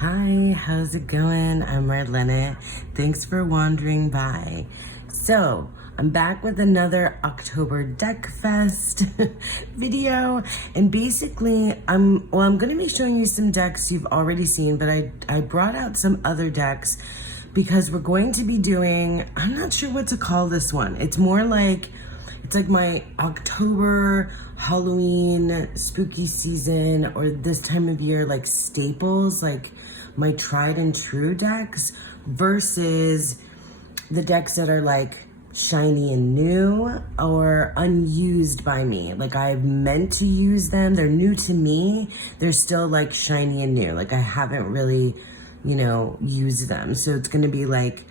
Hi, how's it going? I'm Marlene. Thanks for wandering by. So, I'm back with another October DeckFest video, and basically, I'm going to be showing you some decks you've already seen, but I brought out some other decks because we're going to be doing, I'm not sure what to call this one. It's like my October Halloween spooky season, or this time of year, like staples, like my tried and true decks versus the decks that are like shiny and new or unused by me. Like I've meant to use them. They're new to me. They're still like shiny and new. Like I haven't really, used them. So it's going to be like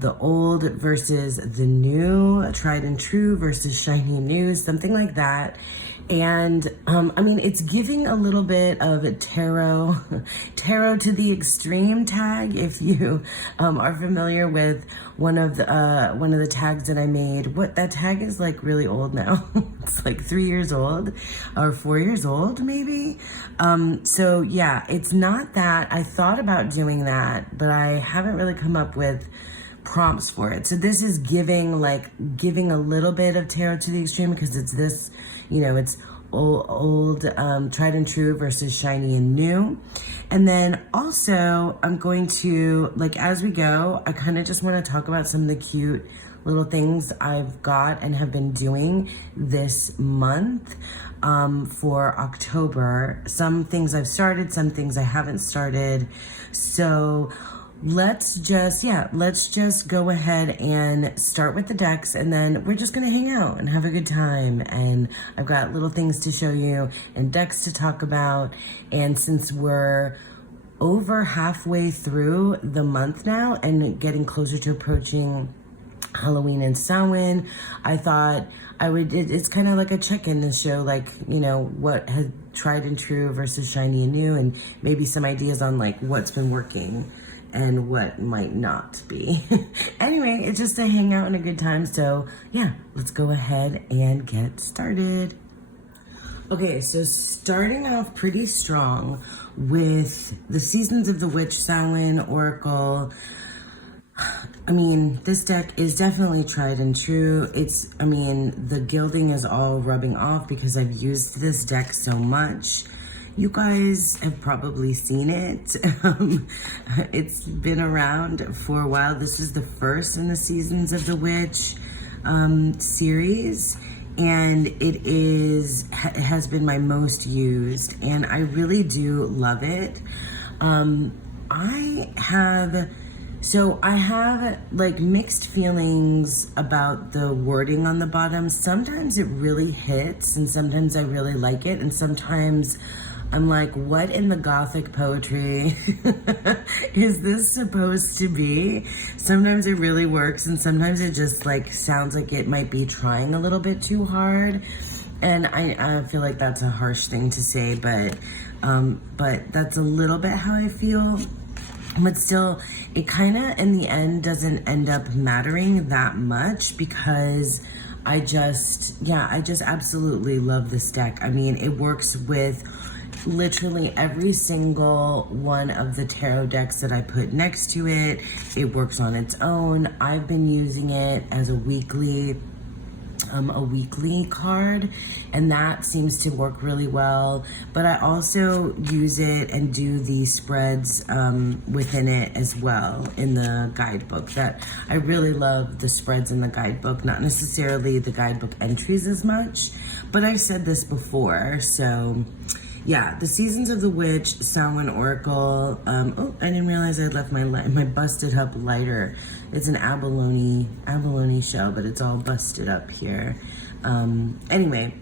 the old versus the new, tried and true versus shiny and new, something like that. And it's giving a little bit of tarot to the extreme tag. If you are familiar with one of the tags that I made, that tag is like really old now. It's like 3 years old or 4 years old maybe. So yeah, it's not that. I thought about doing that, but I haven't really come up with prompts for it. So this is giving a little bit of tarot to the extreme because it's this, it's old tried and true versus shiny and new. And then also I'm going to, as we go, I kind of just want to talk about some of the cute little things I've got and have been doing this month for October. Some things I've started, some things I haven't started. So let's just go ahead and start with the decks, and then we're just gonna hang out and have a good time. And I've got little things to show you and decks to talk about. And since we're over halfway through the month now and getting closer to approaching Halloween and Samhain, I thought it's kind of like a check-in to show what has tried and true versus shiny and new, and maybe some ideas on what's been working and what might not be. Anyway, it's just a hangout and a good time. So yeah, let's go ahead and get started. Okay, so starting off pretty strong with the Seasons of the Witch, Samhain, Oracle. This deck is definitely tried and true. The gilding is all rubbing off because I've used this deck so much. You guys have probably seen it. It's been around for a while. This is the first in the Seasons of the Witch series, and it has been my most used, and I really do love it. I have mixed feelings about the wording on the bottom. Sometimes it really hits, and sometimes I really like it, and sometimes I'm like, what in the Gothic poetry is this supposed to be? Sometimes it really works, and sometimes it just sounds like it might be trying a little bit too hard. And I feel like that's a harsh thing to say, but that's a little bit how I feel. But still, it kind of, in the end, doesn't end up mattering that much because I just absolutely love this deck. It works with literally every single one of the tarot decks that I put next to it. It works on its own. I've been using it as a weekly card, and that seems to work really well. But I also use it and do the spreads within it as well in the guidebook. That I really love the spreads in the guidebook, not necessarily the guidebook entries as much, but I've said this before. So yeah, the Seasons of the Witch, Samhain, Oracle. I didn't realize I left my busted up lighter. It's an abalone shell, but it's all busted up here. Anyway,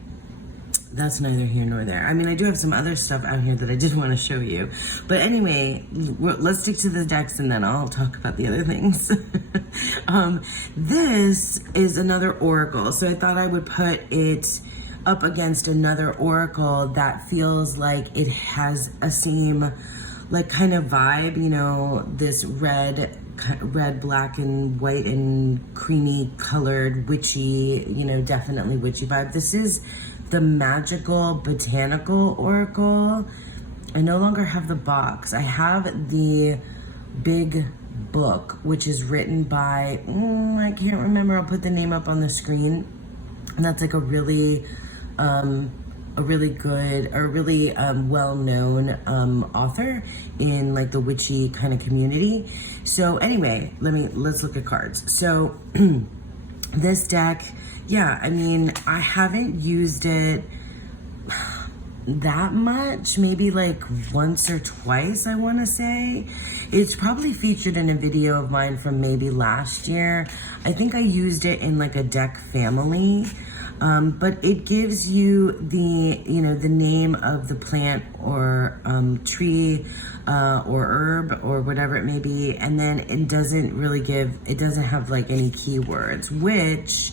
that's neither here nor there. I do have some other stuff out here that I did want to show you. But anyway, let's stick to the decks and then I'll talk about the other things. This is another Oracle. So I thought I would put it up against another Oracle that feels like it has a same kind of vibe, this red, black and white and creamy colored witchy, definitely witchy vibe. This is the Magical Botanical Oracle. I no longer have the box. I have the big book, which is written by, I can't remember, I'll put the name up on the screen. And that's like a really good, or really well-known author in like the witchy kind of community. So anyway, let's look at cards. So this deck, yeah, I mean, I haven't used it that much, maybe like once or twice, I want to say. It's probably featured in a video of mine from maybe last year. I think I used it in like a deck family, but it gives you the, the name of the plant or tree or herb or whatever it may be, and then it doesn't have like any keywords, which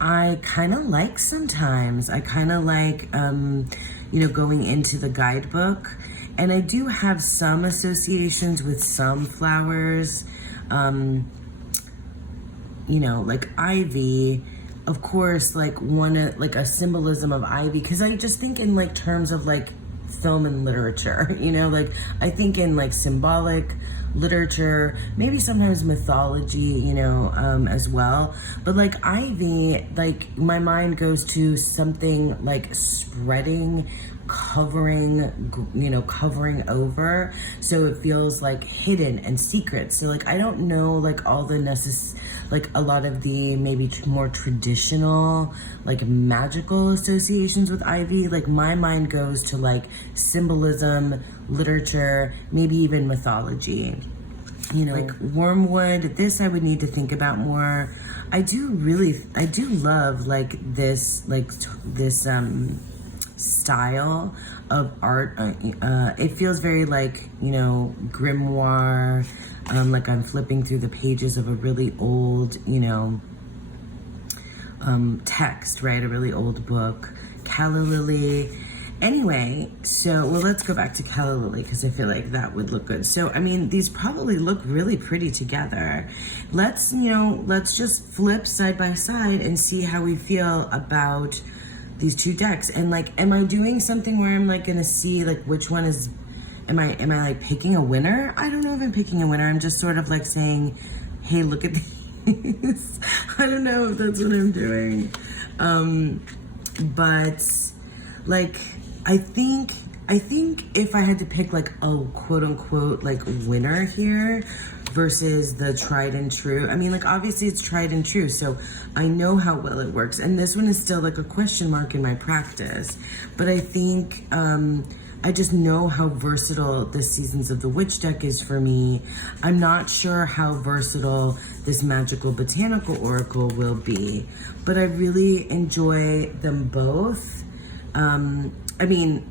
I kind of like sometimes. I kind of like, going into the guidebook. And I do have some associations with some flowers, like ivy. Of course, like a symbolism of ivy, because I just think in like terms of like film and literature, like I think in like symbolic literature, maybe sometimes mythology, as well. But like ivy, like my mind goes to something like spreading, covering over, so it feels like hidden and secret. So like I don't know like all the like a lot of the maybe more traditional like magical associations with ivy. Like my mind goes to like symbolism, literature, maybe even mythology. Like wormwood, this I would need to think about more. I do love like this style of art. It feels very like, grimoire, like I'm flipping through the pages of a really old, text, right? A really old book. Calla lily. Anyway, so, let's go back to calla lily because I feel like that would look good. So, I mean, these probably look really pretty together. Let's just flip side by side and see how we feel about these two decks. And like, am I doing something where I'm like gonna see like which one is, am I like picking a winner? I don't know if I'm picking a winner. I'm just sort of like saying, hey, look at these. I don't know if that's what I'm doing. But like, I think if I had to pick like a quote unquote like winner here versus the tried and true, I mean, like obviously it's tried and true, so I know how well it works. And this one is still like a question mark in my practice, but I think I just know how versatile this Seasons of the Witch deck is for me. I'm not sure how versatile this Magical Botanical Oracle will be, but I really enjoy them both. I mean,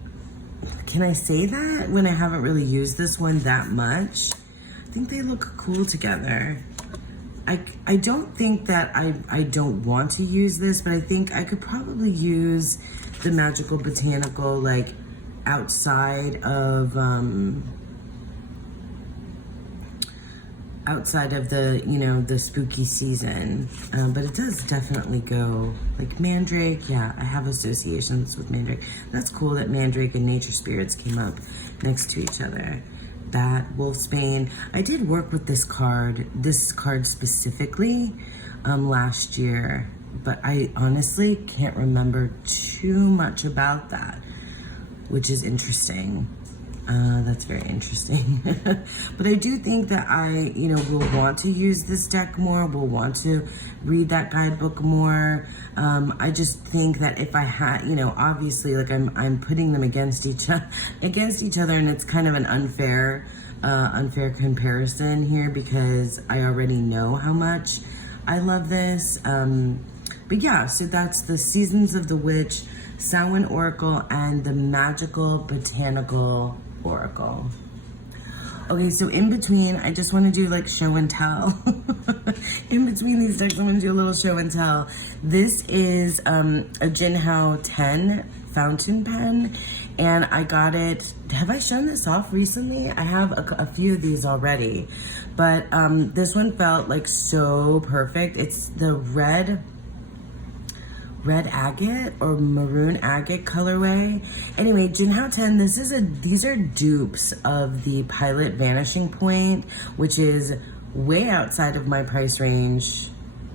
can I say that when I haven't really used this one that much? I think they look cool together. I don't think that I don't want to use this, but I think I could probably use the Magical Botanical like outside of the the spooky season, but it does definitely go like Mandrake. Yeah, I have associations with Mandrake. That's cool that Mandrake and Nature Spirits came up next to each other. Bat, Wolfsbane. I did work with this card specifically last year, but I honestly can't remember too much about that, which is interesting. That's very interesting. But I do think that I, will want to use this deck more, will want to read that guidebook more. I just think that if I had, obviously, like I'm putting them against each other, and it's kind of an unfair comparison here because I already know how much I love this. But yeah, so that's the Seasons of the Witch, Samhain Oracle, and the Magical Botanical Oracle. Okay, so in between, I just want to do like show and tell. In between these decks, I'm going to do a little show and tell. This is a Jinhao 10 fountain pen, and I got it. Have I shown this off recently? I have a few of these already, but this one felt like so perfect. It's the red red agate or maroon agate colorway. Anyway, Jinhao 10, these are dupes of the Pilot Vanishing Point, which is way outside of my price range,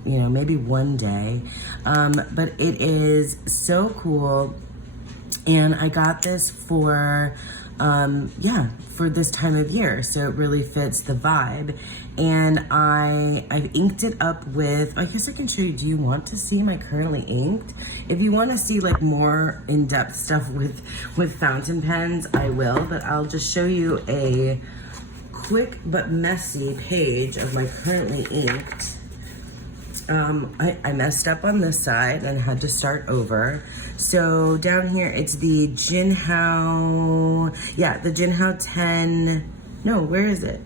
you know, maybe one day. But it is so cool. And I got this for, for this time of year. So it really fits the vibe. And I've inked it up with, I guess I can show you, do you want to see my currently inked? If you want to see like more in-depth stuff with fountain pens, I will, but I'll just show you a quick but messy page of my currently inked. I messed up on this side and had to start over. So down here, it's the Jinhao, the Jinhao 10, no, where is it?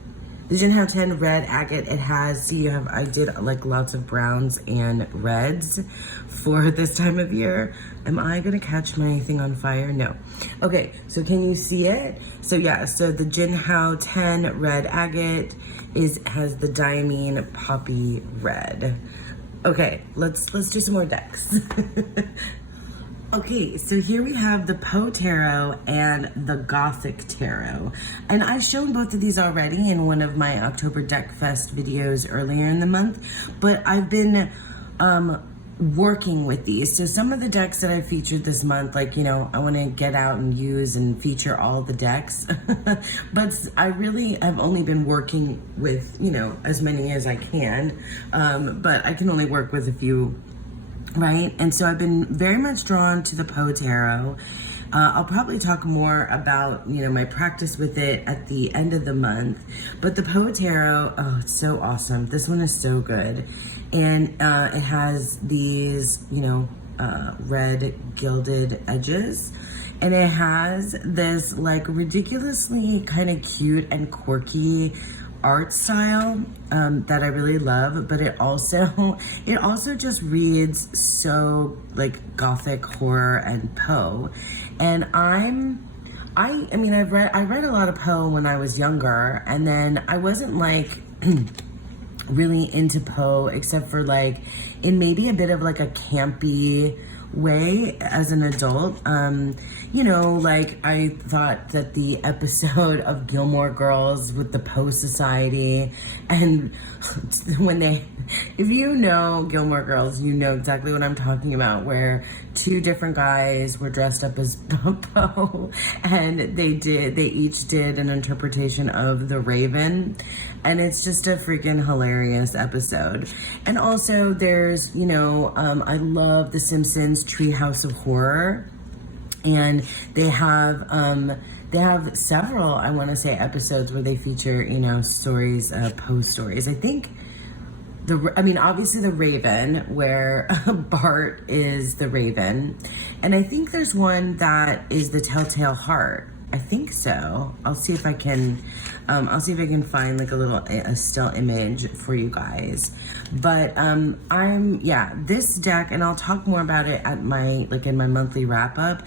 The Jinhao 10 red agate. It has, see, I did like lots of browns and reds for this time of year. Am I gonna catch my thing on fire? No. Okay, so can you see it? So yeah, so the Jinhao 10 red agate has the diamine poppy red. Okay, let's do some more decks. Okay, so here we have the Poe Tarot and the Gothic Tarot. And I've shown both of these already in one of my October DeckFest videos earlier in the month, but I've been working with these. So some of the decks that I featured this month, like, you know, I want to get out and use and feature all the decks. But I've only been working with, you know, as many as I can. But I can only work with a few, right? And so I've been very much drawn to the Poe Tarot. I'll probably talk more about, you know, my practice with it at the end of the month. But the Poe Tarot, oh, it's so awesome. This one is so good. And it has these, you know, red gilded edges. And it has this like ridiculously kind of cute and quirky art style that I really love, but it also just reads so like Gothic horror and Poe. And I read a lot of Poe when I was younger, and then I wasn't like really into Poe except for like in maybe a bit of like a campy way as an adult. You know, like I thought that the episode of Gilmore Girls with the Poe Society, and if you know Gilmore Girls, you know exactly what I'm talking about, where two different guys were dressed up as Poe, and they each did an interpretation of the Raven, and it's just a freaking hilarious episode. And also there's, you know, I love The Simpsons Treehouse of Horror, and they have several, I want to say, episodes where they feature, you know, stories, Poe stories. I think obviously the Raven, where Bart is the Raven, and I think there's one that is the Telltale Heart. I think so. I'll see if I can find like a still image for you guys. But this deck, and I'll talk more about it at in my monthly wrap up.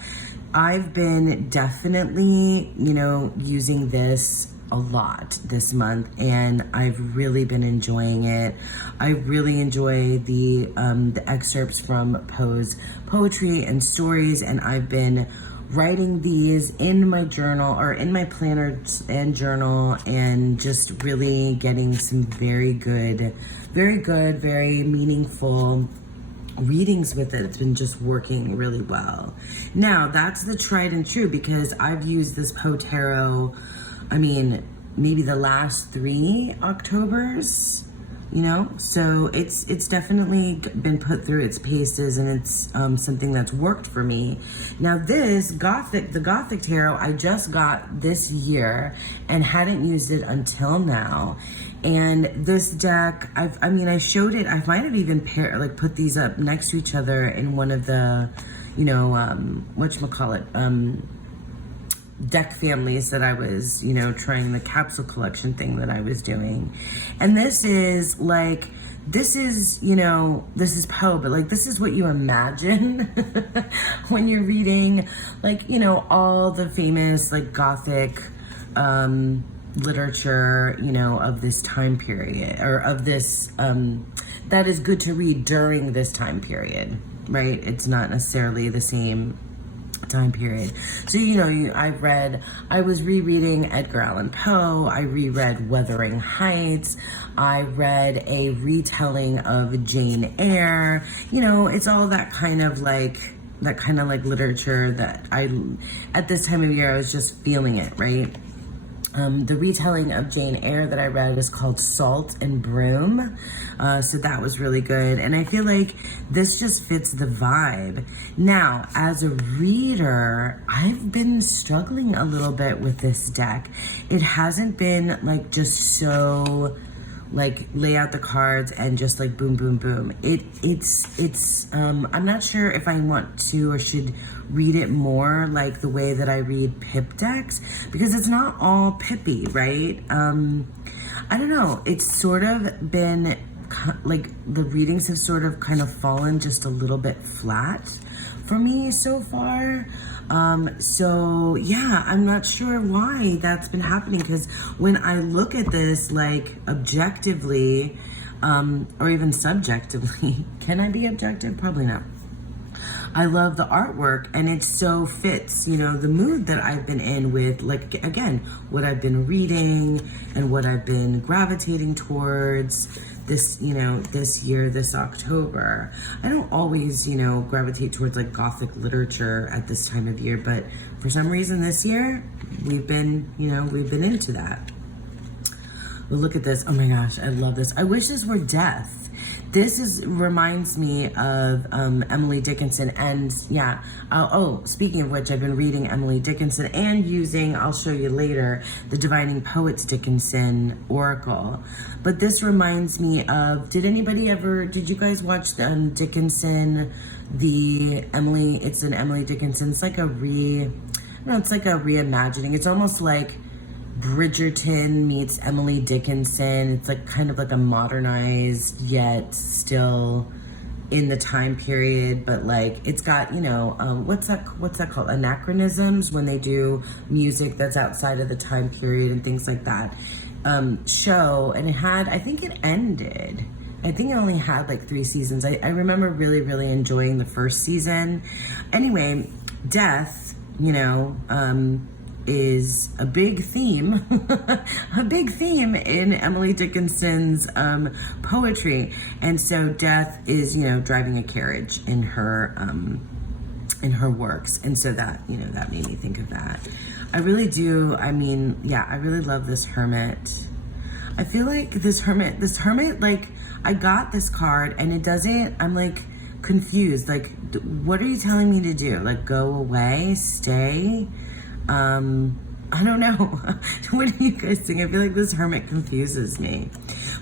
I've been definitely, you know, using this a lot this month, and I've really been enjoying it. I really enjoy the excerpts from Poe's poetry and stories, and I've been writing these in my journal or in my planner and journal, and just really getting some very good, very meaningful readings with it. It's been just working really well. Now, that's the tried and true, because I've used this Poe Tarot, maybe the last 3 Octobers, you know, so it's definitely been put through its paces, and it's something that's worked for me. Now the Gothic Tarot, I just got this year and hadn't used it until now. And this deck, I showed it, I might have even put these up next to each other in one of the, you know, deck families that I was, you know, trying the capsule collection thing that I was doing. And this is Poe, but like, this is what you imagine when you're reading, like, you know, all the famous like Gothic literature, you know, of this time period, or of this that is good to read during this time period. right? It's not necessarily the same time period. So, you know, I was rereading Edgar Allan Poe, I reread Wuthering Heights, I read a retelling of Jane Eyre. You know, it's all that kind of like literature that at this time of year, I was just feeling it, right? The retelling of Jane Eyre that I read was called Salt and Broom. So that was really good. And I feel like this just fits the vibe. Now, as a reader, I've been struggling a little bit with this deck. It hasn't been like just so like lay out the cards and just like boom, boom, boom. I'm not sure if I want to or should read it more like the way that I read pip decks, because it's not all pippy, right? I don't know. It's sort of been like the readings have sort of kind of fallen just a little bit flat for me so far. So yeah, I'm not sure why that's been happening, because when I look at this like objectively, or even subjectively, can I be objective? Probably not. I love the artwork, and it so fits, you know, the mood that I've been in with, like, again, what I've been reading and what I've been gravitating towards this, you know, this year, this October. I don't always, you know, gravitate towards like Gothic literature at this time of year, but for some reason this year, we've been into that. But look at this. Oh my gosh, I love this. I wish this were Death. This reminds me of Emily Dickinson, and yeah. Oh, speaking of which, I've been reading Emily Dickinson and using, I'll show you later, the Divining Poets Dickinson Oracle. But this reminds me of, did you guys watch Dickinson, it's an Emily Dickinson, it's like it's like a reimagining. It's almost like Bridgerton meets Emily Dickinson. It's like kind of like a modernized yet still in the time period, but like it's got, you know, what's that called? Anachronisms, when they do music that's outside of the time period and things like that. Show, and I think it ended. I think it only had like 3 seasons. I remember really, really enjoying the first season. Anyway, Death, you know, is a big theme, in Emily Dickinson's poetry. And so Death is, you know, driving a carriage in her works. And so that, you know, that made me think of that. I really do. I mean, yeah, I really love this Hermit. I feel like this Hermit, like, I got this card and it doesn't, I'm like confused. Like, what are you telling me to do? Like, go away, stay? I don't know. What do you guys think? I feel like this Hermit confuses me.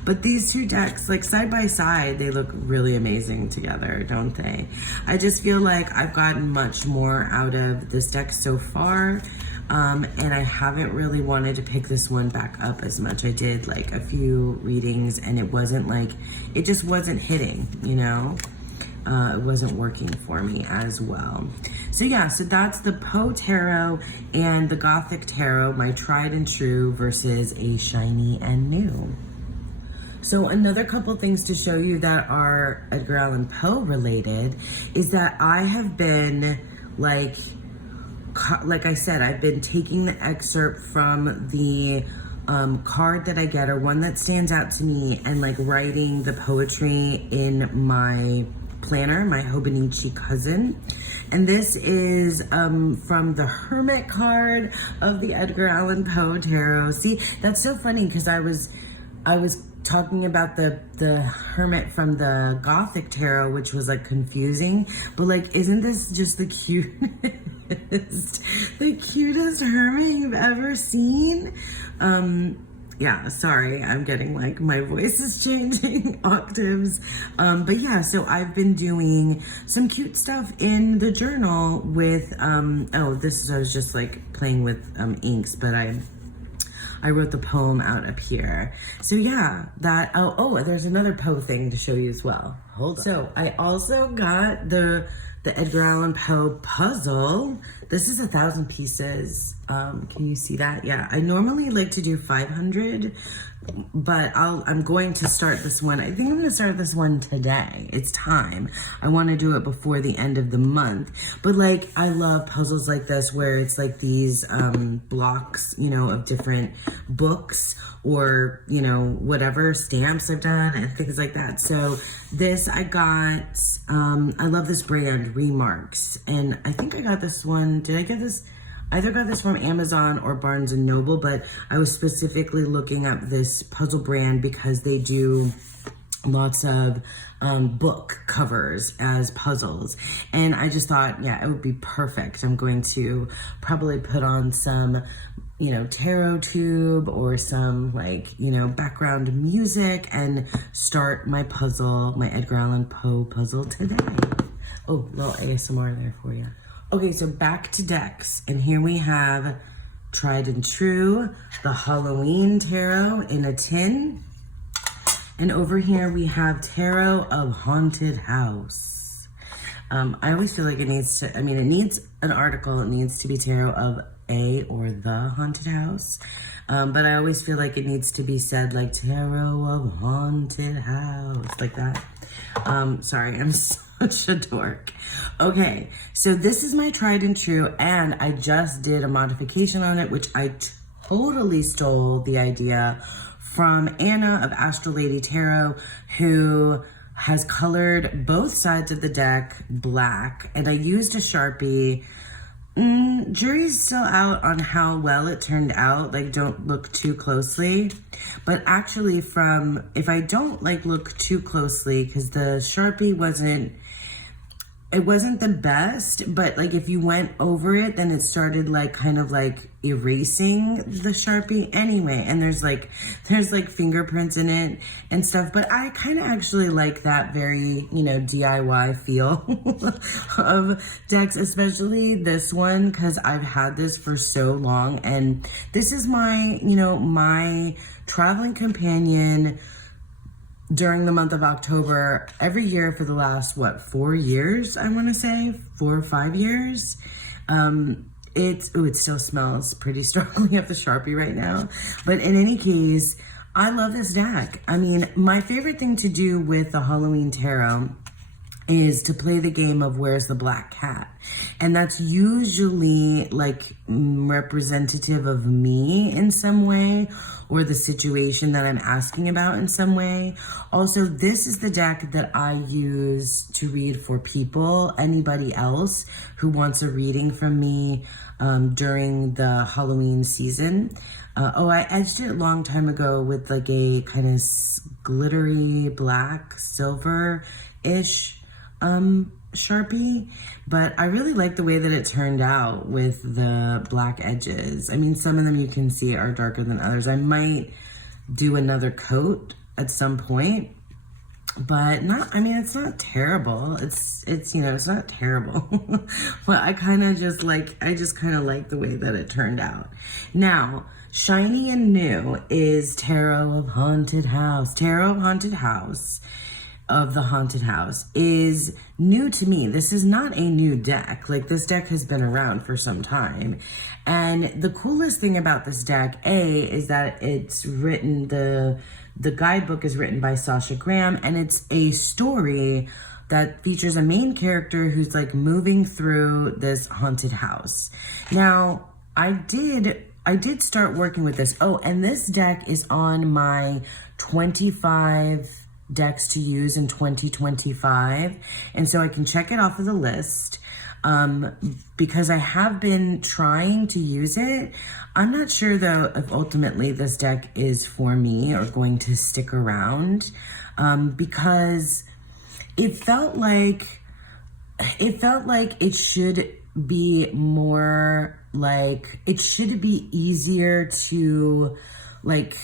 But these two decks, like side by side, they look really amazing together, don't they? I just feel like I've gotten much more out of this deck so far. And I haven't really wanted to pick this one back up as much. I did like a few readings and it just wasn't hitting, you know? It wasn't working for me as well. So yeah, so that's the Poe Tarot and the Gothic Tarot, my tried and true versus a shiny and new. So another couple things to show you that are Edgar Allan Poe related is that I have been like I said, I've been taking the excerpt from the card that I get, or one that stands out to me, and like writing the poetry in my planner, my Hobonichi cousin. And this is from the Hermit card of the Edgar Allan Poe Tarot. See, that's so funny because I was talking about the Hermit from the Gothic Tarot, which was like confusing, but like, isn't this just the cutest Hermit you've ever seen? Yeah, sorry, I'm getting like, my voice is changing octaves. But yeah, so I've been doing some cute stuff in the journal with, I was just like playing with inks, but I wrote the poem out up here. So yeah, there's another Poe thing to show you as well. Hold on. So I also got the Edgar Allan Poe puzzle. This is 1,000 pieces. Can you see that? Yeah, I normally like to do 500, but I'm going to start this one. I think I'm gonna start this one today. It's time. I wanna do it before the end of the month. But like, I love puzzles like this where it's like these blocks, you know, of different books or, you know, whatever stamps I've done and things like that. So this I got, I love this brand, Remarks. And I think I got this one, did I get this? I either got this from Amazon or Barnes & Noble, but I was specifically looking up this puzzle brand because they do lots of book covers as puzzles. And I just thought, yeah, it would be perfect. I'm going to probably put on some, you know, tarot tube or some like, you know, background music and start my puzzle, my Edgar Allan Poe puzzle today. Oh, little ASMR there for you. Okay, so back to decks, and here we have Tried and True, the Halloween Tarot in a tin. And over here we have Tarot of Haunted House. I always feel like it needs to, I mean, it needs an article, it needs to be Tarot of a or the Haunted House. But I always feel like it needs to be said like Tarot of Haunted House, like that. Sorry, I'm such a dork. Okay, so this is my Tried and True, and I just did a modification on it, which I totally stole the idea from Anna of Astral Lady Tarot, who has colored both sides of the deck black, and I used a Sharpie. Jury's still out on how well it turned out. Like, don't look too closely. But actually if I don't like look too closely, because the Sharpie wasn't the best, but like if you went over it, then it started like kind of like erasing the Sharpie anyway. And there's like fingerprints in it and stuff, but I kind of actually like that very, you know, DIY feel of decks, especially this one, because I've had this for so long. And this is my, you know, my traveling companion during the month of October every year for the last, what, 4 years, I want to say, 4 or 5 years. It still smells pretty strongly of the Sharpie right now. But in any case, I love this deck. I mean, my favorite thing to do with the Halloween Tarot is to play the game of Where's the Black Cat? And that's usually like representative of me in some way, or the situation that I'm asking about in some way. Also, this is the deck that I use to read for people, anybody else who wants a reading from me during the Halloween season. I edged it a long time ago with like a kind of glittery black, silver-ish Sharpie, but I really like the way that it turned out with the black edges. I mean, some of them you can see are darker than others. I might do another coat at some point, but it's not terrible. It's you know, it's not terrible. But I just kind of like the way that it turned out. Now, shiny and new is Tarot of Haunted House. Tarot of Haunted House of the Haunted House is new to me. This is not a new deck. Like, this deck has been around for some time. And the coolest thing about this deck, is that it's written, the guidebook is written by Sasha Graham, and it's a story that features a main character who's like moving through this haunted house. Now, I did start working with this. Oh, and this deck is on my 25 decks to use in 2025, and so I can check it off of the list because I have been trying to use it. I'm not sure though if ultimately this deck is for me or going to stick around, because it felt like it should be more like, it should be easier to like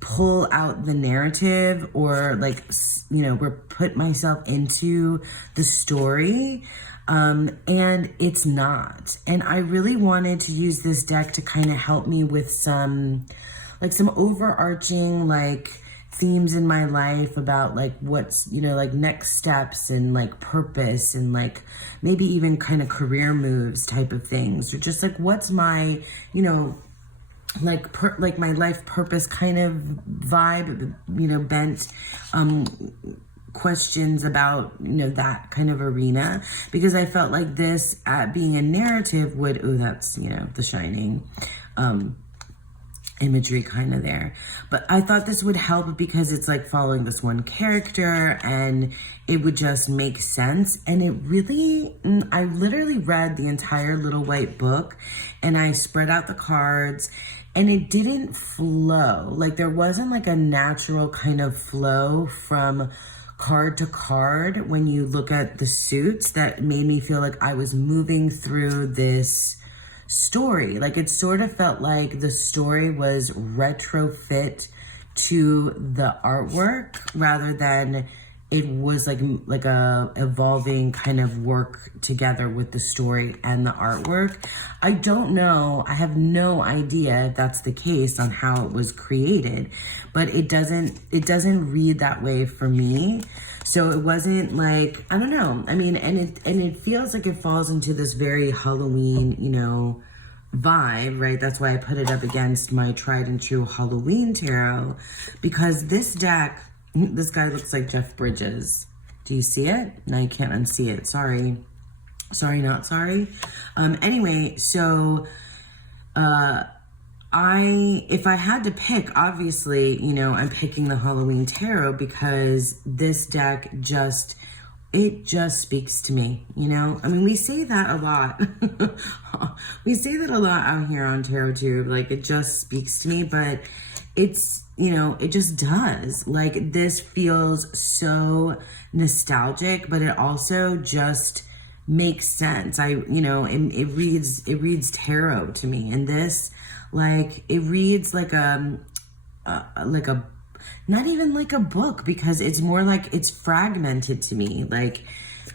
pull out the narrative or like, you know, put myself into the story. And it's not. And I really wanted to use this deck to kind of help me with some overarching like themes in my life about like what's, you know, like next steps and like purpose and like maybe even kind of career moves type of things, or just like what's my, you know, like my life purpose kind of vibe, you know, bent questions about, you know, that kind of arena, because I felt like this being a narrative would, oh, that's, you know, The Shining imagery kind of there. But I thought this would help because it's like following this one character and it would just make sense. And it really, I literally read the entire Little White Book and I spread out the cards and it didn't flow. Like there wasn't like a natural kind of flow from card to card when you look at the suits that made me feel like I was moving through this story. Like it sort of felt like the story was retrofit to the artwork rather than it was like a evolving kind of work together with the story and the artwork. I don't know. I have no idea if that's the case on how it was created, but it doesn't read that way for me. So it wasn't like, I don't know. I mean, and it feels like it falls into this very Halloween, you know, vibe, right? That's why I put it up against my tried and true Halloween tarot, because this deck, this guy looks like Jeff Bridges. Do you see it? No, you can't unsee it. Sorry. Sorry, not sorry. Anyway, so if I had to pick, obviously, you know, I'm picking the Halloween tarot because this deck it just speaks to me, you know? I mean, we say that a lot. We say that a lot out here on TarotTube, like it just speaks to me, but it's, you know, it just does. Like this feels so nostalgic, but it also just makes sense. You know, it reads tarot to me, and this, like, it reads like a not even like a book, because it's more like it's fragmented to me, like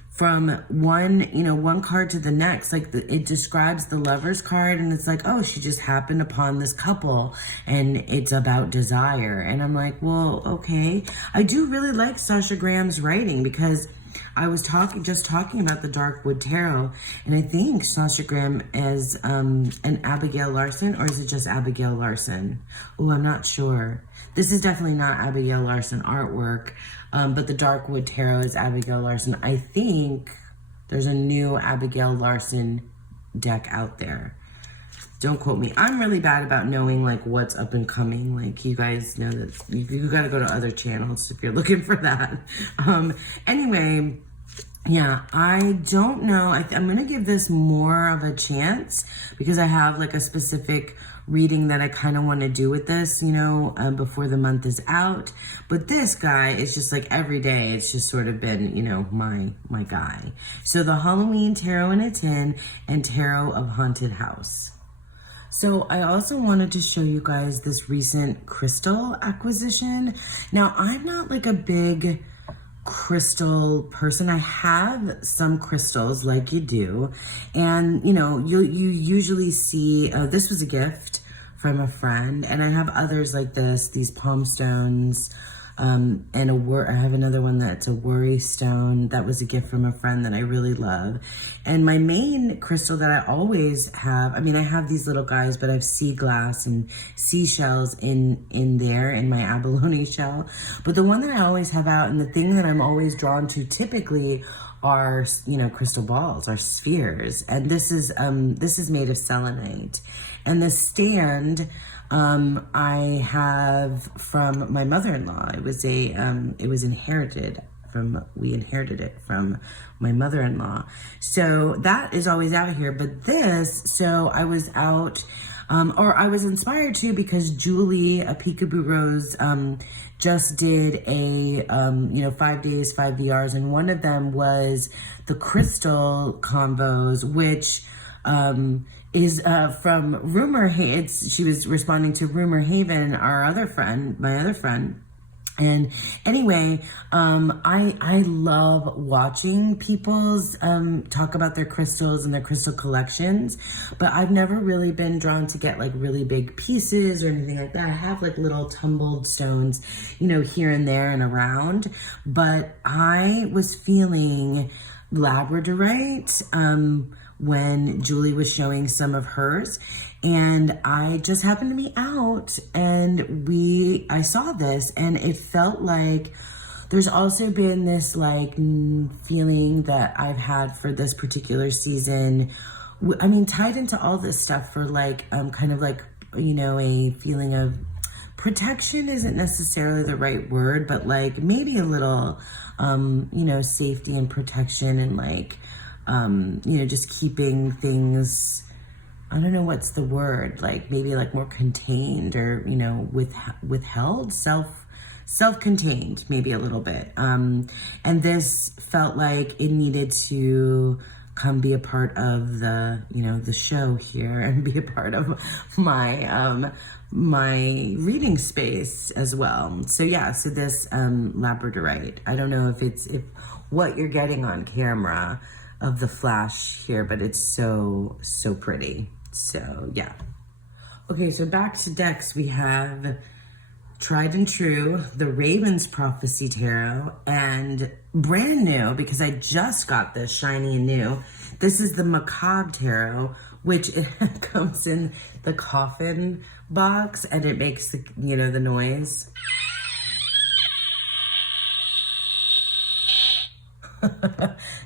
from one card to the next. Like it describes the Lover's card and it's like, oh, she just happened upon this couple and it's about desire. And I'm like, well, okay. I do really like Sasha Graham's writing, because I was just talking about the Darkwood Tarot, and I think Sasha Graham is an Abigail Larson, or is it just Abigail Larson? Oh, I'm not sure. This is definitely not Abigail Larson artwork, but the Darkwood Tarot is Abigail Larson. I think there's a new Abigail Larson deck out there. Don't quote me. I'm really bad about knowing like what's up and coming. Like you guys know that you got to go to other channels if you're looking for that. Anyway, yeah, I don't know. I'm going to give this more of a chance because I have like a specific reading that I kind of want to do with this, you know, before the month is out. But this guy is just like every day. It's just sort of been, you know, my guy. So the Halloween Tarot in a Tin and Tarot of Haunted House. So I also wanted to show you guys this recent crystal acquisition. Now, I'm not like a big crystal person. I have some crystals like you do. And, you know, you usually see, this was a gift from a friend. And I have others like this, these palm stones. And I have another one that's a worry stone. That was a gift from a friend that I really love. And my main crystal that I always have, I mean, I have these little guys, but I have sea glass and seashells in there in my abalone shell. But the one that I always have out, and the thing that I'm always drawn to typically are, you know, crystal balls, are spheres. And this is made of selenite. And the stand, I have from my mother-in-law. It was inherited we inherited it from my mother-in-law. So that is always out here. But this, so I was out, or I was inspired to, because Julie, a Peekaboo Rose, just did a, 5 days, 5 VRs. And one of them was the crystal combos, which, is from Rumor Haven. She was responding to Rumor Haven, my other friend, And anyway, I love watching people's talk about their crystals and their crystal collections, but I've never really been drawn to get like really big pieces or anything like that. I have like little tumbled stones, you know, here and there and around, but I was feeling labradorite when Julie was showing some of hers, and I just happened to be out and I saw this, and it felt like there's also been this like feeling that I've had for this particular season. I mean, tied into all this stuff for like kind of like, you know, a feeling of protection isn't necessarily the right word, but like maybe a little you know, safety and protection, and like you know, just keeping things, I don't know what's the word, like maybe like more contained, or, you know, withheld, self-contained, maybe a little bit. And this felt like it needed to come be a part of the, you know, the show here, and be a part of my my reading space as well. So yeah, so this labradorite, I don't know if what you're getting on camera of the flash here, but it's so pretty. So yeah. Okay, so back to decks. We have Tried and True, the Raven's Prophecy Tarot, and brand new, because I just got this shiny and new, this is the Macob Tarot, which it comes in the coffin box, and it makes the, you know, the noise.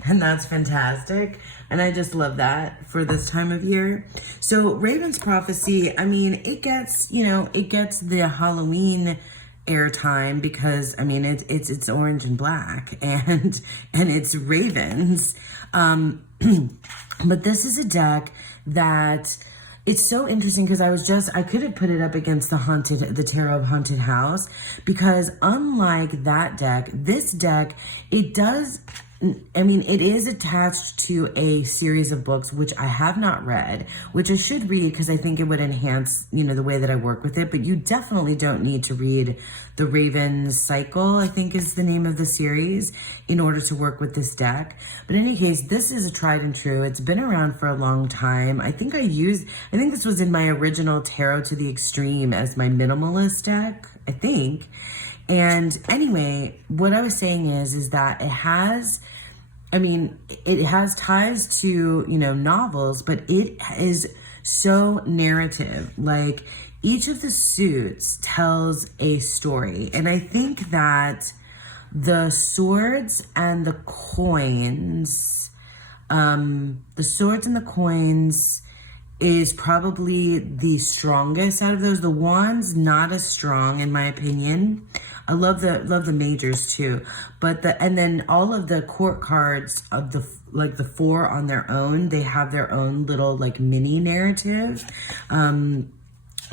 And that's fantastic, and I just love that for this time of year. So Raven's Prophecy, I mean, it gets, you know, it gets the Halloween airtime because, I mean, it's orange and black, and it's ravens. But this is a deck that, it's so interesting because I could have put it up against the Tarot of Haunted House, because unlike that deck, this deck, it does, I mean, it is attached to a series of books, which I have not read, which I should read because I think it would enhance, you know, the way that I work with it. But you definitely don't need to read the Raven Cycle, I think is the name of the series, in order to work with this deck. But in any case, this is a tried and true. It's been around for a long time. I think this was in my original Tarot to the Extreme as my minimalist deck, I think. And anyway, what I was saying is that it has, I mean, it has ties to, you know, novels, but it is so narrative. Like, each of the suits tells a story. And I think that the swords and the coins, is probably the strongest out of those. The wands, not as strong in my opinion. I love the majors too, but and then all of the court cards of the four on their own, they have their own little like mini narrative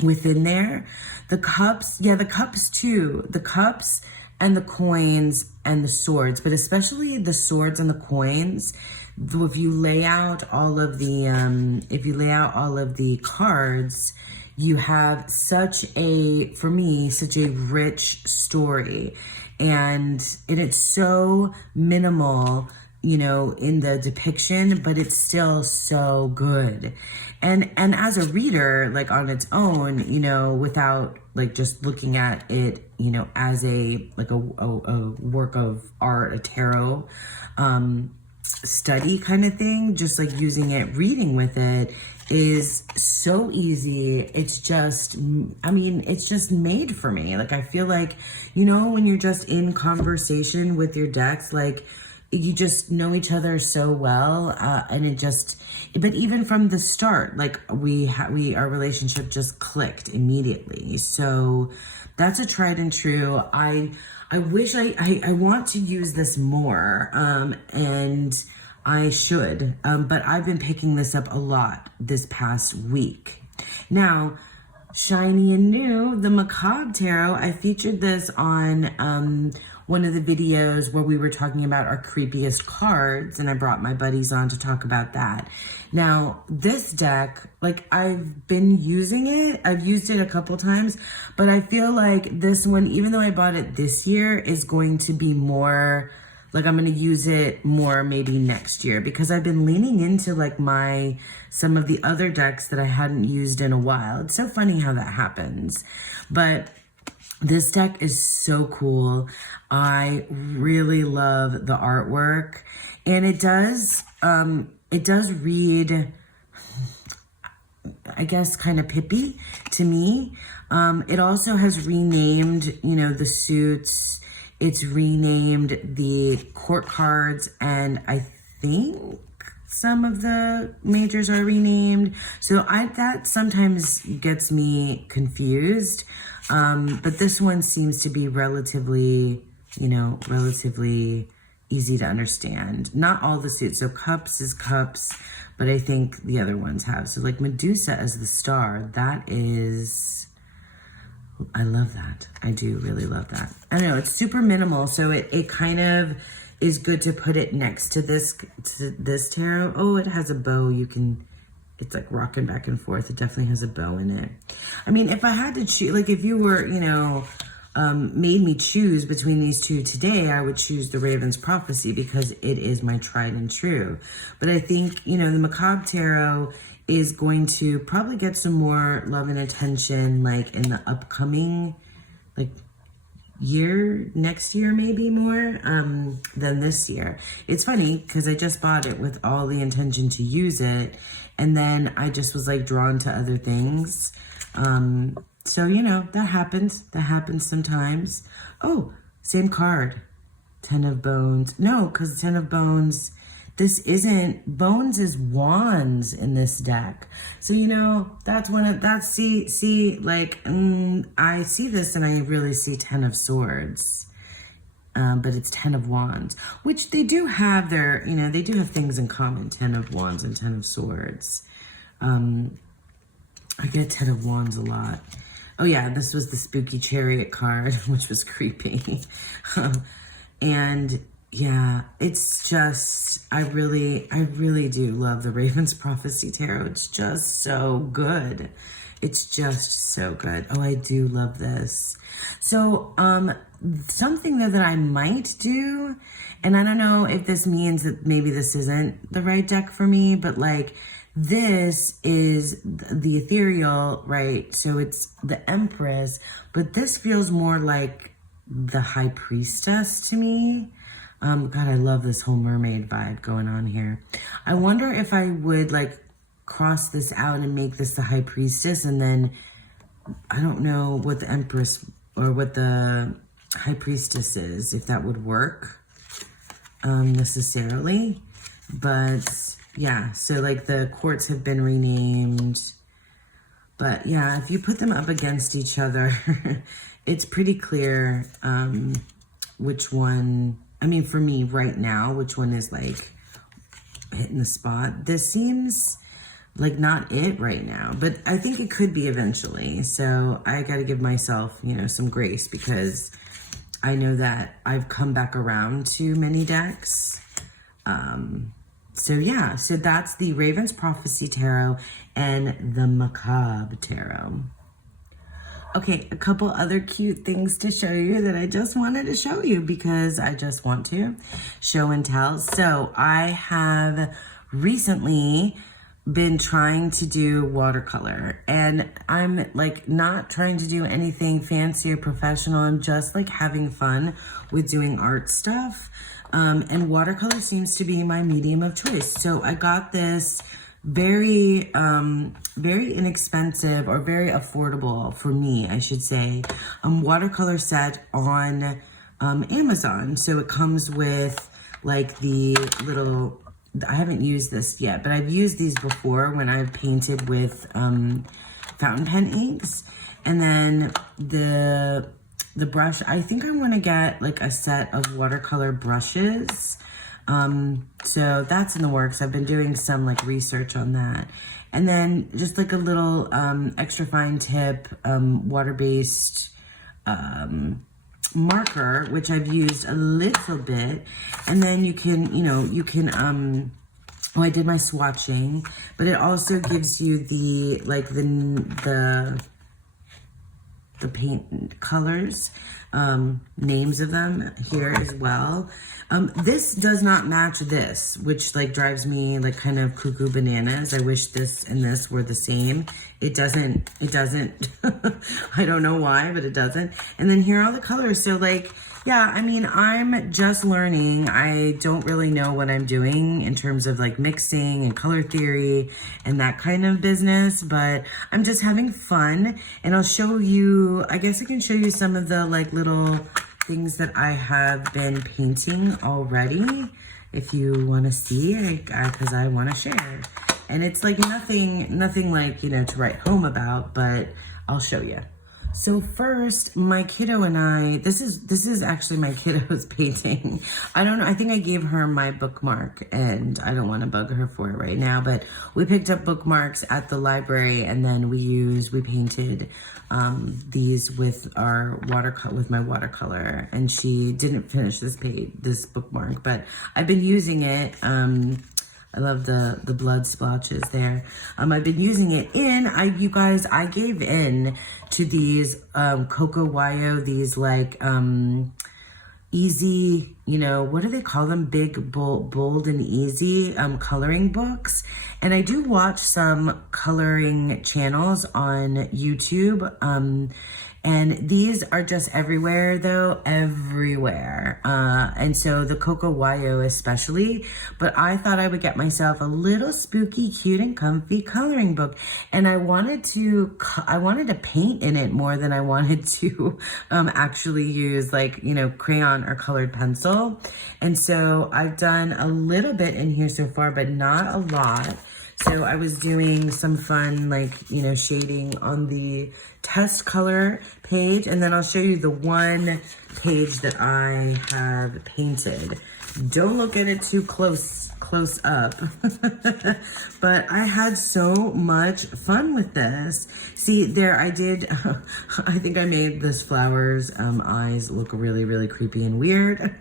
within there. The cups, yeah, the cups too. The cups and the coins and the swords, but especially the swords and the coins. If you lay out all of the cards, you have such a rich story, and it's so minimal, you know, in the depiction, but it's still so good. And as a reader, like on its own, you know, without like just looking at it, you know, as a work of art, a tarot study kind of thing, just like using it, reading with it is so easy. It's just, I mean, it's just made for me. Like, I feel like, you know, when you're just in conversation with your decks, like, you just know each other so well, and it just, but even from the start, like our relationship just clicked immediately. So that's a tried and true. I wish I want to use this more, and I should, but I've been picking this up a lot this past week. Now, shiny and new, the Macob Tarot. I featured this on one of the videos where we were talking about our creepiest cards, and I brought my buddies on to talk about that. Now, this deck, like, I've been using it. I've used it a couple times, but I feel like this one, even though I bought it this year, is going to be more, like, I'm going to use it more maybe next year, because I've been leaning into like some of the other decks that I hadn't used in a while. It's so funny how that happens. But this deck is so cool. I really love the artwork, and it does read, I guess, kind of pippy to me. It also has renamed, you know, the suits. It's renamed the court cards, and I think some of the majors are renamed. So that sometimes gets me confused. But this one seems to be relatively easy to understand. Not all the suits. So cups is cups, but I think the other ones have. So like Medusa as the star, that is, I love that. I do really love that. I don't know, it's super minimal, so it kind of is good to put it next to this tarot. Oh, it has a bow. It's like rocking back and forth. It definitely has a bow in it. I mean, if I had to choose, like if you were, you know, made me choose between these two today, I would choose the Raven's Prophecy, because it is my tried and true. But I think, you know, the Macabre Tarot is going to probably get some more love and attention, like in the upcoming, like, year, next year maybe more, than this year. It's funny, because I just bought it with all the intention to use it, and then I just was like drawn to other things. So, you know, that happens sometimes. Oh, same card, Ten of Bones. No, because Ten of Bones, this isn't, Bones is wands in this deck. So, you know, that's like, I see this and I really see Ten of Swords. But it's Ten of Wands, which they do have their, you know, they do have things in common, Ten of Wands and Ten of Swords. I get Ten of Wands a lot. Oh yeah, this was the Spooky Chariot card, which was creepy. And yeah, it's just, I really do love the Raven's Prophecy Tarot. It's just so good. It's just so good. Oh, I do love this. So, something though that I might do, and I don't know if this means that maybe this isn't the right deck for me, but like, this is the ethereal, right? So it's the Empress, but this feels more like the High Priestess to me. God, I love this whole mermaid vibe going on here. I wonder if I would like cross this out and make this the High Priestess, and then I don't know what the Empress or what the High Priestess is, if that would work necessarily. But yeah, so like the courts have been renamed. But yeah, if you put them up against each other, it's pretty clear which one, I mean, for me right now, which one is like hitting the spot. This seems like not it right now, but I think it could be eventually. So I got to give myself, you know, some grace, because I know that I've come back around to many decks. So yeah, so that's the Raven's Prophecy Tarot and the Macabre Tarot. Okay, a couple other cute things to show you that I just wanted to show you, because I just want to show and tell. So I have recently been trying to do watercolor, and I'm like not trying to do anything fancy or professional. I'm just like having fun with doing art stuff. And watercolor seems to be my medium of choice. So I got this very inexpensive, or very affordable for me, I should say, watercolor set on Amazon. So it comes with like the little, I haven't used this yet, but I've used these before when I've painted with fountain pen inks. And then the brush, I think I want to get like a set of watercolor brushes. So that's in the works. I've been doing some like research on that. And then just like a little extra fine tip, water-based marker, which I've used a little bit. And then you can, oh, I did my swatching, but it also gives you the, like the paint colors, names of them here as well. This does not match this, which like drives me like kind of cuckoo bananas. I wish this and this were the same. It doesn't, I don't know why, but it doesn't. And then here are all the colors. So like, yeah, I mean, I'm just learning. I don't really know what I'm doing in terms of like mixing and color theory and that kind of business, but I'm just having fun. And I'll show you, I guess I can show you some of the like little things that I have been painting already, if you want to see, because I want to share. And it's like nothing like, to write home about, but I'll show you. So first, my kiddo and I, this is actually my kiddo's painting. I don't know, I think I gave her my bookmark, and I don't want to bug her for it right now, but we picked up bookmarks at the library, and then we painted these with my watercolor, and she didn't finish this bookmark, but I've been using it. I love the blood splotches there. I've been using it you guys, I gave in to these Coco Wayo, these like easy, what do they call them? Big, bold and easy coloring books. And I do watch some coloring channels on YouTube. And these are just everywhere though, everywhere. And so the Coco Wayo especially, but I thought I would get myself a little spooky, cute and comfy coloring book. And I wanted to paint in it more than I wanted to actually use like, crayon or colored pencil. And so I've done a little bit in here so far, but not a lot. So I was doing some fun, like, shading on the test color page. And then I'll show you the one page that I have painted. Don't look at it too close up. But I had so much fun with this. See, there I did, I think I made this flower's eyes look really, really creepy and weird.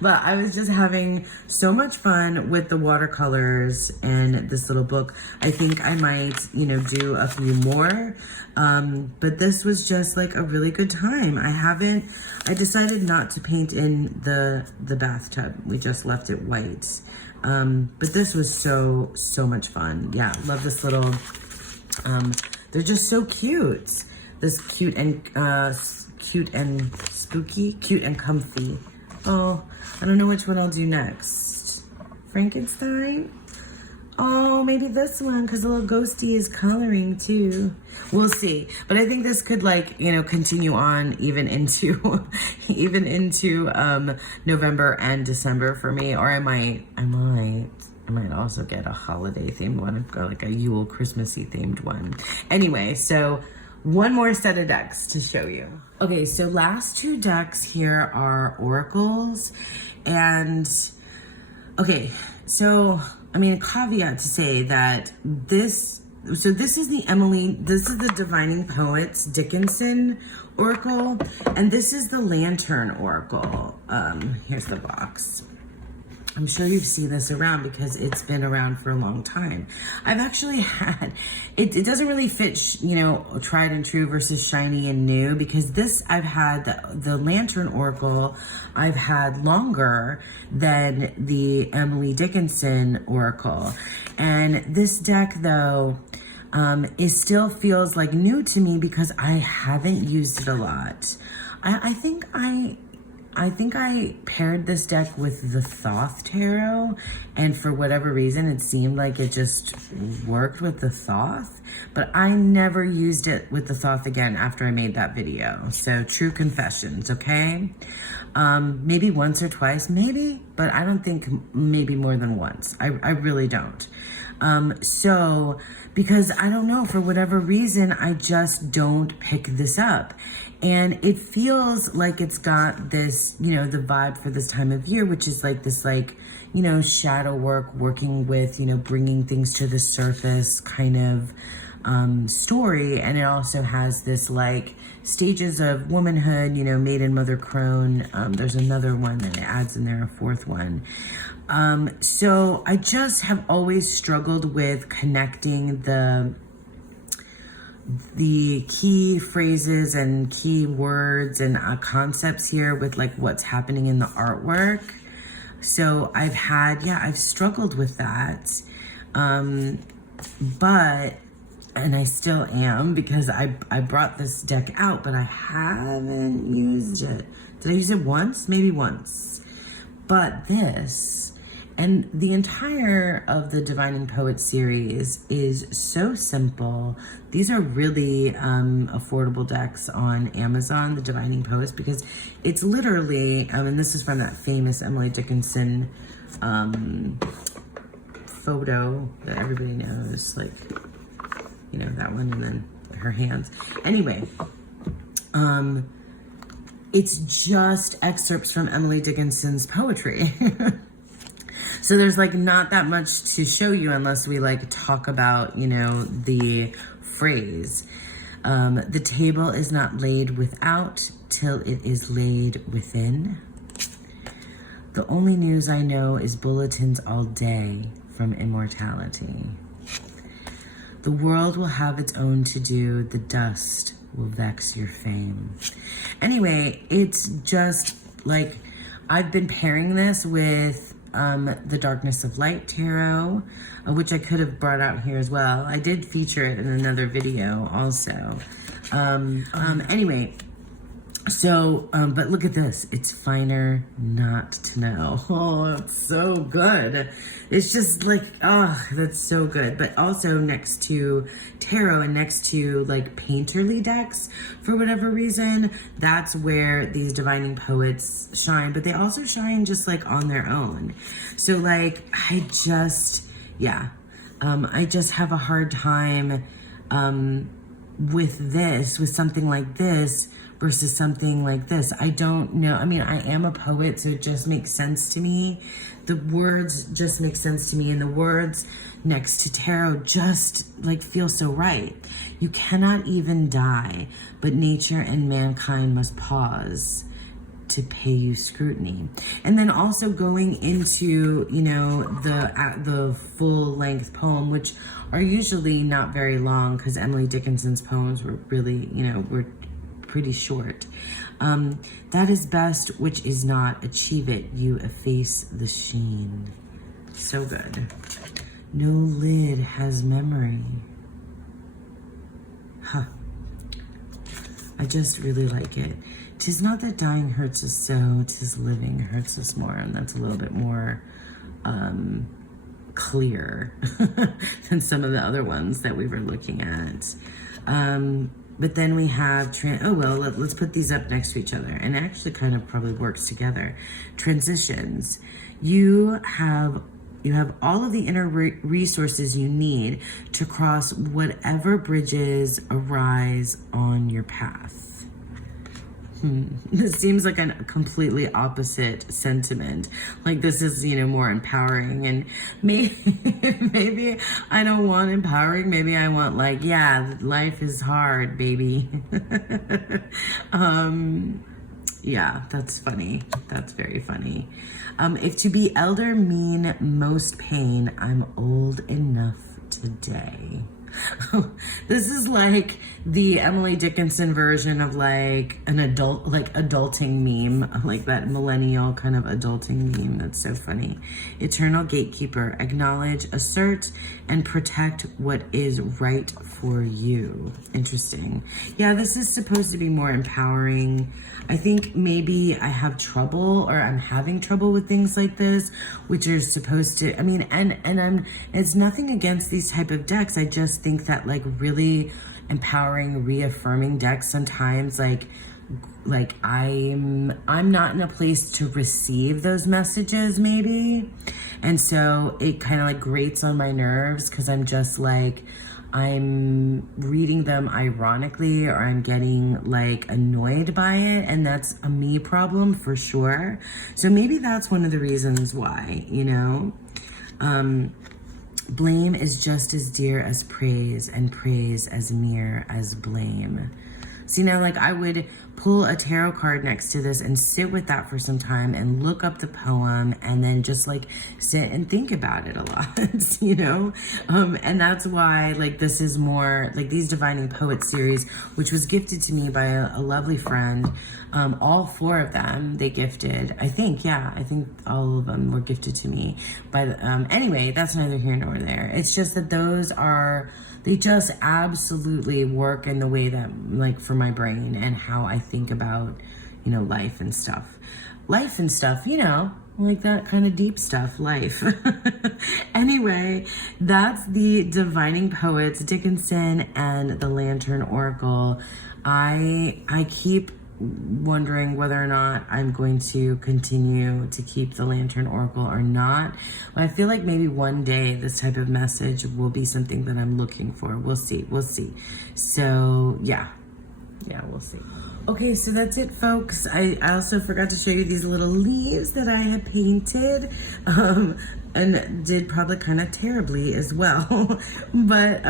But I was just having so much fun with the watercolors and this little book. I think I might, do a few more. But this was just like a really good time. I decided not to paint in the bathtub. We just left it white. But this was so much fun. Yeah, love this little, they're just so cute. This cute and spooky, cute and comfy. Oh, I don't know which one I'll do next. Frankenstein? Oh, maybe this one, because the little ghosty is coloring too. We'll see. But I think this could continue on even into November and December for me. Or I might also get a holiday themed one, like a Yule Christmassy themed one. Anyway, so one more set of decks to show you. Okay, so last two decks here are oracles. And okay, so I mean, a caveat to say that this is the Divining Poets Dickinson Oracle, and this is the Lantern Oracle. Here's the box. I'm sure you've seen this around because it's been around for a long time. I've actually had, it doesn't really fit, tried and true versus shiny and new, because this I've had, the Lantern Oracle, I've had longer than the Emily Dickinson Oracle. And this deck though, it still feels like new to me because I haven't used it a lot. I think I paired this deck with the Thoth Tarot, and for whatever reason, it seemed like it just worked with the Thoth, but I never used it with the Thoth again after I made that video. So true confessions, okay? Maybe once or twice, maybe, but I don't think maybe more than once. I really don't. So, because I don't know, for whatever reason, I just don't pick this up. And it feels like it's got this, you know, the vibe for this time of year, which is like this, like, you know, shadow work, working with, you know, bringing things to the surface kind of story. And it also has this like stages of womanhood, you know, maiden, mother, crone. There's another one that it adds in there, a fourth one. So I just have always struggled with connecting the key phrases and key words and concepts here with like what's happening in the artwork. So I've struggled with that. But, and I still am, because I brought this deck out, but I haven't used it. Did I use it once? Maybe once. But this, and the entire of the Divining Poets series is so simple. These are really affordable decks on Amazon, the Divining Poets, because it's literally, and this is from that famous Emily Dickinson photo that everybody knows, like, you know, that one, and then her hands. Anyway, it's just excerpts from Emily Dickinson's poetry. So there's like not that much to show you unless we like talk about, you know, the phrase. The table is not laid without till it is laid within. The only news I know is bulletins all day from immortality. The world will have its own to do, the dust will vex your fame. Anyway, it's just like, I've been pairing this with the Darkness of Light Tarot, which I could have brought out here as well. I did feature it in another video also. Anyway, so, but look at this. It's finer not to know. Oh, it's so good. It's just like, oh, that's so good. But also next to tarot and next to like painterly decks, for whatever reason, that's where these Divining Poets shine. But they also shine just like on their own. So like, I just have a hard time with something like this versus something like this. I don't know. I mean, I am a poet, so it just makes sense to me. The words just make sense to me, and the words next to tarot just like feel so right. You cannot even die, but nature and mankind must pause to pay you scrutiny. And then also going into, you know, the full length poem, which are usually not very long, because Emily Dickinson's poems were really, you know, were pretty short. That is best which is not, achieve it, you efface the sheen. So good. No lid has memory. Huh. I just really like it. 'Tis not that dying hurts us so, 'tis living hurts us more. And that's a little bit more clear than some of the other ones that we were looking at. But then we have, let's put these up next to each other. And it actually kind of probably works together. Transitions. You have all of the inner resources you need to cross whatever bridges arise on your path. This seems like a completely opposite sentiment. Like this is, you know, more empowering, and maybe I don't want empowering. Maybe I want like, yeah, life is hard, baby. Yeah, that's funny. That's very funny. If to be elder mean most pain, I'm old enough today. This is like the Emily Dickinson version of like an adulting meme, like that millennial kind of adulting meme. That's so funny. Eternal gatekeeper, acknowledge, assert, and protect what is right for you. Interesting. Yeah, this is supposed to be more empowering. I think maybe I have trouble, or I'm having trouble with things like this, which are supposed to, I mean, and it's nothing against these type of decks. I just think that like really empowering, reaffirming decks sometimes like I'm not in a place to receive those messages maybe. And so it kind of like grates on my nerves, because I'm just like, I'm reading them ironically, or I'm getting like annoyed by it, and that's a me problem for sure. So maybe that's one of the reasons why, you know. Blame is just as dear as praise, and praise as near as blame. See, now, like, I would pull a tarot card next to this and sit with that for some time and look up the poem and then just, like, sit and think about it a lot, you know? And that's why, like, this is more, like, these Divining Poets series, which was gifted to me by a lovely friend. All 4 of them, they gifted, I think all of them were gifted to me. By the, anyway, that's neither here nor there. It's just that those are... they just absolutely work in the way that, like, for my brain and how I think about, you know, life and stuff. Life and stuff, you know, like that kind of deep stuff, life. Anyway, that's the Divining Poets, Dickinson and the Lantern Oracle. I keep wondering whether or not I'm going to continue to keep the Lantern Oracle or not. But I feel like maybe one day this type of message will be something that I'm looking for. We'll see. So yeah, we'll see. Okay, so that's it, folks. I also forgot to show you these little leaves that I had painted, and did probably kind of terribly as well. But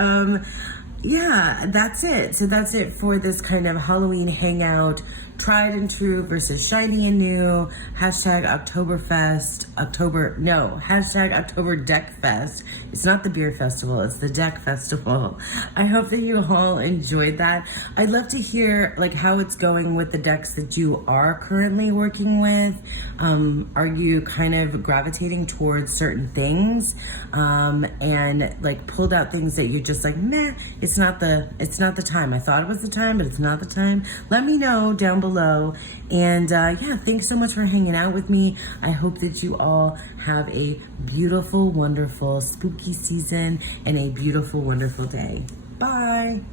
yeah, that's it. So that's it for this kind of Halloween hangout, tried and true versus shiny and new, hashtag Oktoberfest, hashtag October DeckFest. It's not the beer festival, it's the Deck Festival. I hope that you all enjoyed that. I'd love to hear, like, how it's going with the decks that you are currently working with. Are you kind of gravitating towards certain things, and like pulled out things that you just like, meh, it's not the time. I thought it was the time, but it's not the time. Let me know down below. And yeah, thanks so much for hanging out with me. I hope that you all have a beautiful, wonderful, spooky season and a beautiful, wonderful day. Bye.